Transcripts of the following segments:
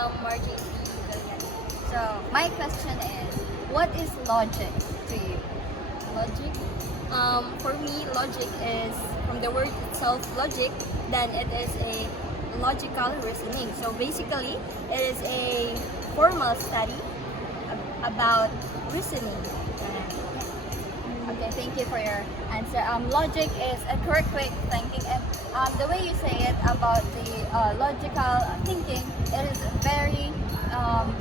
from Margie P. Villan. So my question is, what is logic to you? Logic? For me, logic is from the word itself, logic. Then it is a logical reasoning. So basically, it is a formal study about reasoning. Okay, thank you for your answer. Logic is a correct way of thinking, and the way you say it about the logical thinking, it is a very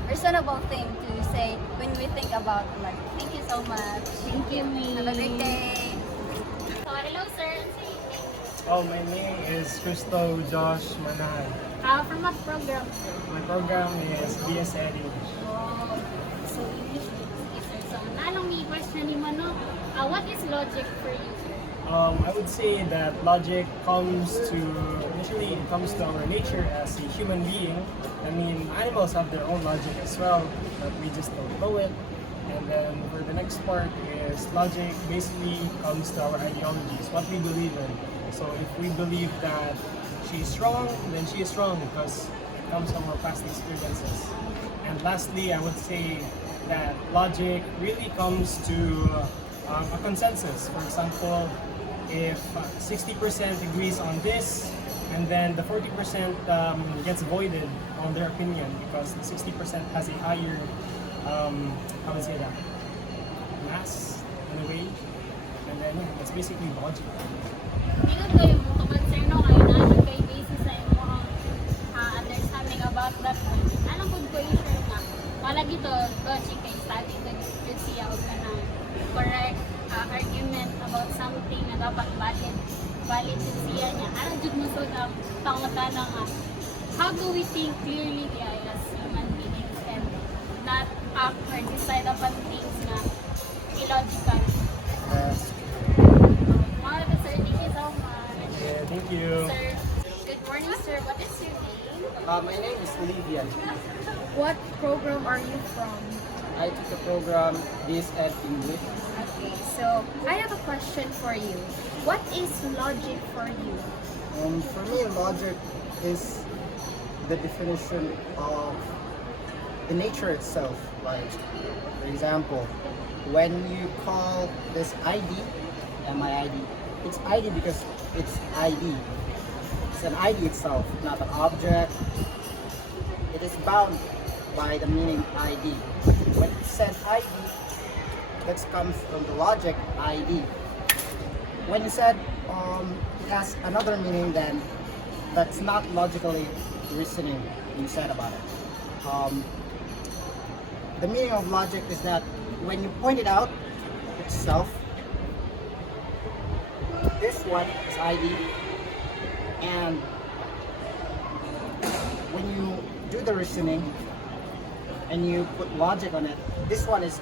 reasonable thing to say when we think about logic. Thank you so much. Thank you, May. Have a great day. So, hello, sir. Oh, my name is Christo Josh Manahan. From what program, sir? My program is BS English. Oh, so English is sir. So, nalong may question ni mo, no? What is logic for you, sir? I would say that logic initially it comes to our nature as a human being. I mean, animals have their own logic as well, but we just don't know it. And then for the next part is logic basically comes to our ideologies, what we believe in. So if we believe that she's strong, then she is strong because it comes from our past experiences. And lastly, I would say that logic really comes to a consensus. For example, if 60% agrees on this, and then the 40% gets voided on their opinion because the 60% has a higher, how would I say that, mass in a way, and then yeah, it's basically logic. Tingnan ko yung tuman, sir, no? Kayo na, kay basis sa yung understanding about that. Alam ko yung sir nga. Wala dito, logic kay study to siya o ka na correct argument about something na dapat valid to siya niya. Alam dito mo so na pangutana nga, how do we think clearly as human beings and not act or decide upon things na illogical? Mga sir, thank you so much. Yeah, thank you. Sir, good morning, sir. What is your name? My name is Olivia. What program are you from? I took the program BS English. Okay, so I have a question for you. What is logic for you? For me, logic is the definition of the nature itself. Like, for example, when you call this ID, MIID, it's ID because it's ID. It's an ID itself, not an object. It is bound by the meaning ID. When it said ID, that comes from the logic ID. When you said it has another meaning, then that's not logically reasoning you said about it. The meaning of logic is that when you point it out itself, this one is ID, and when you do the reasoning and you put logic on it, this one is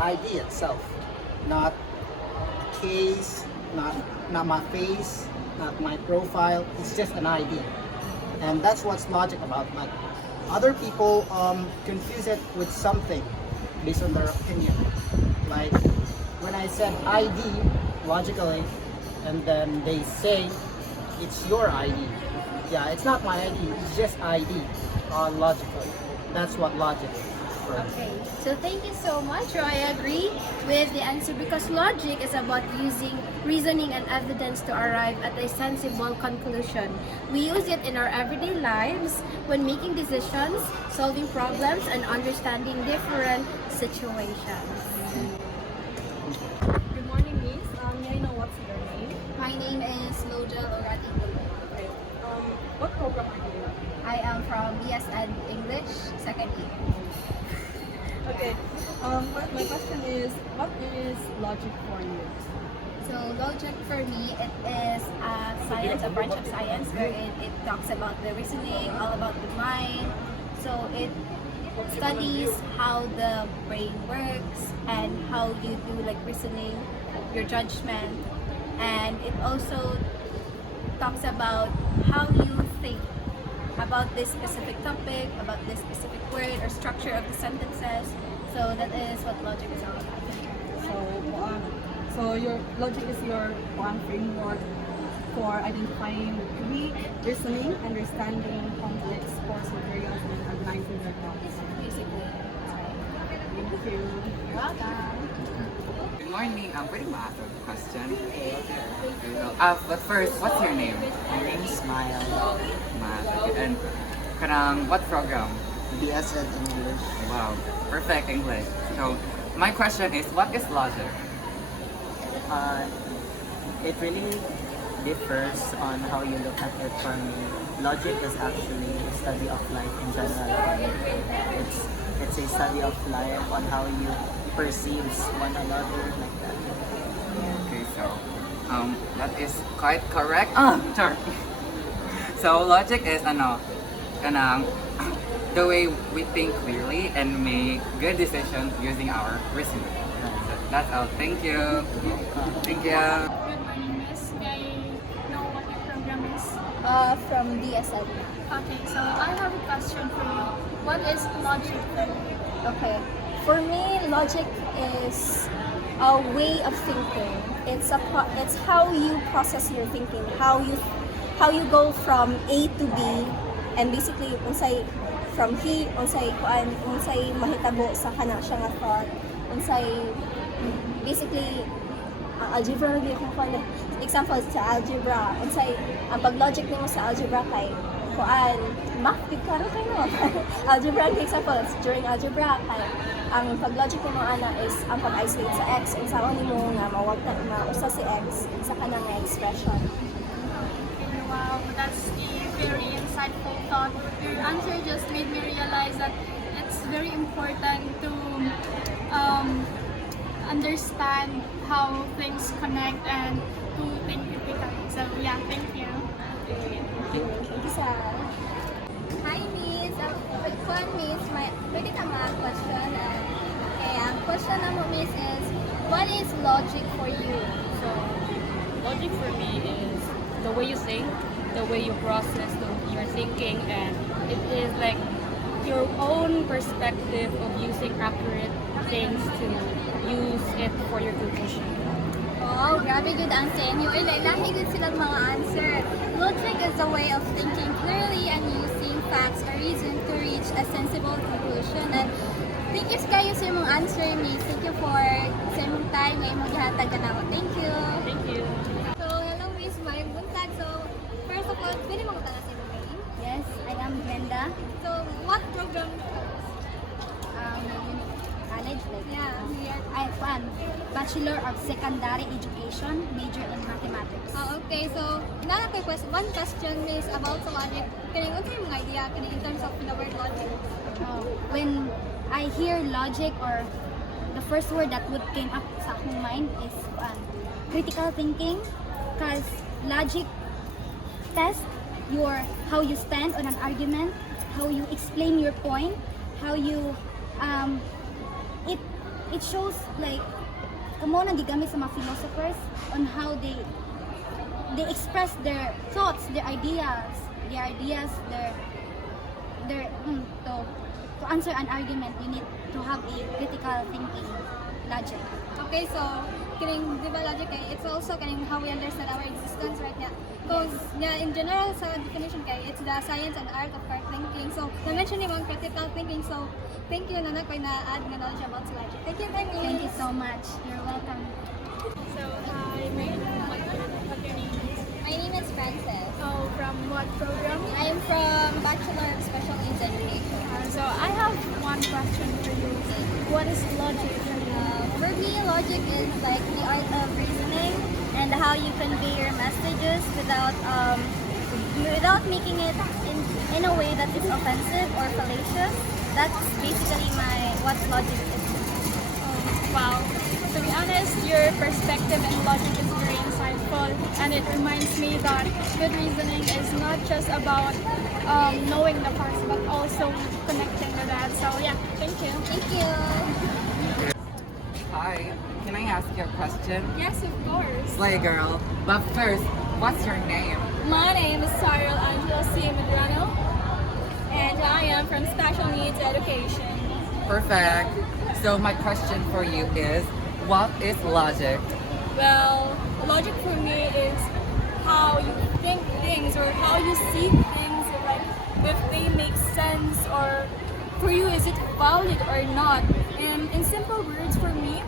ID itself, not a case, not my face, not my profile. It's just an ID, and that's what's logic about. But other people confuse it with something based on their opinion. Like when I said ID logically, and then they say it's your ID. Yeah, it's not my ID. It's just ID logically. That's what logic is. Okay, so thank you so much. So I agree with the answer because logic is about using reasoning and evidence to arrive at a sensible conclusion. We use it in our everyday lives when making decisions, solving problems, and understanding different situations. Good morning, Miss. May I know what's your name? My name is Lojel Orati. Okay. What program are you in? I am from BSN English, second year. Okay. My question is, what is logic for you? So logic for me, it is a science, a branch of science where it talks about the reasoning, all about the mind. So it studies how the brain works and how you do like reasoning, your judgment, and it also talks about how you think about this specific topic, about this specific word or structure of the sentences. So that is what logic is all about. So your logic is your one framework for identifying reasoning, understanding complex force materials, and organizing their thoughts. Basically. Thank you. You're welcome. Good morning. I'm pretty math of the question. But first, what's your name? My name is Smile. Math. Okay. And what program? BSN English. Wow, perfect English. So my question is, what is logic? It really differs on how you look at it. For me, logic is actually a study of life in general. It's a study of life on how you perceive one another like that. Okay, so that is quite correct. Sure. So logic is the way we think clearly and make good decisions using our reasoning. So that's all. Thank you. Thank you. Good morning, Miss. May I know what your program is? From DSL. Okay, so I have a question for you. What is logic for you? Okay. For me, logic is a way of thinking. It's how you process your thinking, how you go from A to B, and basically unsay from unsay mahitabo sa kana siya nga thought, unsay basically algebra gyud kung kuan example sa algebra, unsay ang pag-logic nimo sa algebra kay kuan math gid karo kay no. Algebra ang example during algebra kay ang pag-logic nimo ana is ang pag-isolate sa x unsaon nimo nga mawag ta mausa si x sa kanang expression. Okay, wow, that's a very insightful thought. Your answer just made me realize that it's very important to understand how things connect and to think critically. So yeah, thank you. Isa Hi, Miss. Kuan Miss, pwede ka question. Okay, ang question na mo, Miss, is what is logic for you? So, logic for me is the way you think, the way you process your thinking, and it is like your own perspective of using accurate things to use it for your conclusion. Oh, grabe good ang sa inyo. Lahi good silang mga answer. Logic is a way of thinking clearly and using facts or reason to reach a sensible conclusion. And thank you kayo sa imong answer, Miss. Thank you for sa imong time nga imong gihatag na ako. Thank you. Thank you. So, hello, Miss. Maring buntag. So, first of all, pwede mo kutana sa imong name? Yes, I am Glenda. So, what program college, like, I have Bachelor of Secondary Education, major in mathematics. Okay, so one question is about sa logic. Kaya ano yung mga idea in terms of the word logic? When I hear logic, or the first word that would came up sa akong mind is critical thinking, because logic test how you stand on an argument, how you explain your point, how you it shows like kamo nang gigamit sa mga philosophers on how they express their thoughts, their ideas, to answer an argument, you need to have a critical thinking logic. Okay, so kining di ba logic kay it's also kining how we understand our existence right now. Because in general sa definition kay it's the science and art of correct thinking. So na-mention yung critical thinking. So thank you na koy na add nga knowledge about logic. Thank you, Thank you so much. You're welcome. So, hi, may I know what your name is? My name is Frances. Oh, from what program? I am from Bachelor of Special Needs Education. So, I have one question for you. What is logic for you? For me, logic is like the art of reasoning and how you convey your messages without making it in a way that is offensive or fallacious. That's basically what logic is. Wow. To be honest, your perspective and logic is very insightful, and it reminds me that good reasoning is not just about knowing the facts, but also connecting with that. So yeah, thank you. Thank you. Hi, can I ask you a question? Yes, of course. Slay girl. But first, what's your name? My name is Cyril Angelo C. Medrano, and I am from Special Needs Education. Perfect. So my question for you is, what is logic? Well, logic for me is how you think things or how you see things, like if they make sense or for you is it valid or not. And in simple words, for me,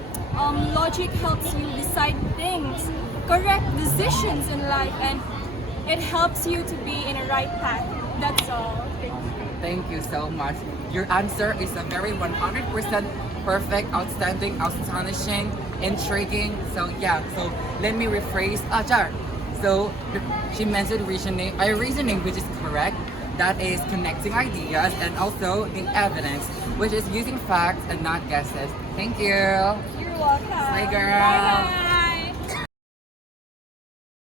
logic helps you decide things, correct decisions in life, and it helps you to be in a right path. That's all. Thank you so much. Your answer is a very 100% perfect, outstanding, astonishing, intriguing. So yeah, so let me rephrase. So she mentioned reasoning, which is correct. That is connecting ideas, and also the evidence, which is using facts and not guesses. Thank you. You're welcome. Bye, girl. Bye, guys.